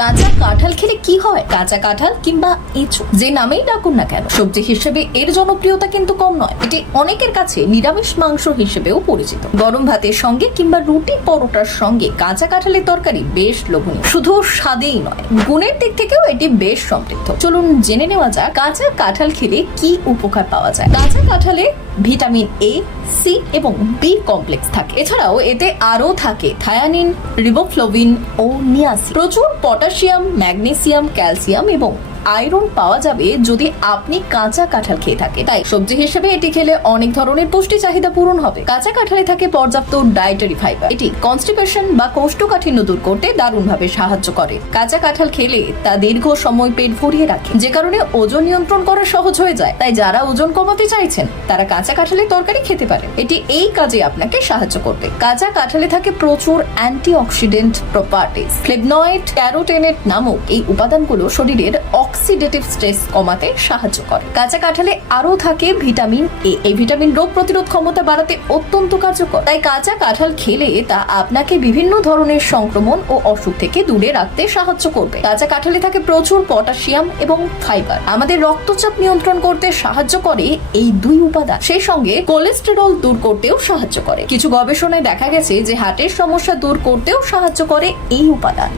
কাঁচা কাঁঠাল খেলে কি হয়? কাঁচা কাঁঠাল কিংবা এঁচো, যে নামেই ডাকুন না কেন? সবজি হিসেবে এর জনপ্রিয়তা কিন্তু কম নয়। এটি অনেকের কাছে নিরামিষ মাংস হিসেবেও পরিচিত। গরম ভাতের সঙ্গে কিংবা রুটি পরোটার সঙ্গে কাঁচা কাঁঠালের তরকারি বেশ লোভনীয়। শুধু স্বাদেই নয়, গুণের দিক থেকেও এটি বেশ সমৃদ্ধ। চলুন জেনে নেওয়া যাক, কাঁচা কাঁঠাল খেলে কি উপকার পাওয়া যায়? কাঁচা কাঁঠালে ভিটামিন এ সি এবং বি কমপ্লেক্স থাকে। এছাড়াও এতে আরও থাকে থায়ানিন রিবোফ্লোভিন ও নিয়াসিন। প্রচুর পটাশিয়াম, ম্যাগনেসিয়াম, ক্যালসিয়াম এবং আয়রন পাওয়া যাবে যদি আপনি কাঁচা কাঁঠাল খেয়ে থাকে তাই সবজি হিসেবে এটি খেলে অনেক ধরনের পুষ্টি চাহিদা পূরণ হবে। কাঁচা কাঁঠালে থাকে পর্যাপ্ত ডায়েটারি ফাইবার এটি কনস্টিপেশন বা কোষ্ঠকাঠিন্য দূর করতে দারুণভাবে সাহায্য করে। কাঁচা কাঁঠাল খেলে তা দীর্ঘ সময় পেট ভরিয়ে রাখে। যে কারণে ওজন নিয়ন্ত্রণ করা সহজ হয়ে যায়। তাই যারা ওজন কমাতে চাইছেন, তারা কাঁচা কাঁঠালের তরকারি খেতে পারে এটি এই কাজে আপনাকে সাহায্য করবে। কাঁচা কাঁঠালে থাকে প্রচুর অ্যান্টিঅক্সিডেন্ট প্রপার্টিস ফ্লেভনয়েড ক্যারোটেনেট নামক এই উপাদানগুলো শরীরের অক্সিডেটিভ স্ট্রেস কমাতে সাহায্য করে। কাঁচা কাঁঠালে আরও থাকে ভিটামিন এ এই ভিটামিন রোগ প্রতিরোধ ক্ষমতা বাড়াতে অত্যন্ত কার্যকর। তাই কাঁচা কাঁঠাল খেলে তা আপনাকে বিভিন্ন ধরনের সংক্রমণ ও অসুখ থেকে দূরে রাখতে সাহায্য করবে। কাঁচা কাঁঠালে থাকে প্রচুর পটাশিয়াম এবং ফাইবার। আমাদের রক্তচাপ নিয়ন্ত্রণ করতে সাহায্য করে এই দুই উপাদান। সেই সঙ্গে কোলেস্টেরল দূর করতেও সাহায্য করে। কিছু গবেষণায় দেখা গেছে যে হার্টের সমস্যা দূর করতেও সাহায্য করে এই উপাদান।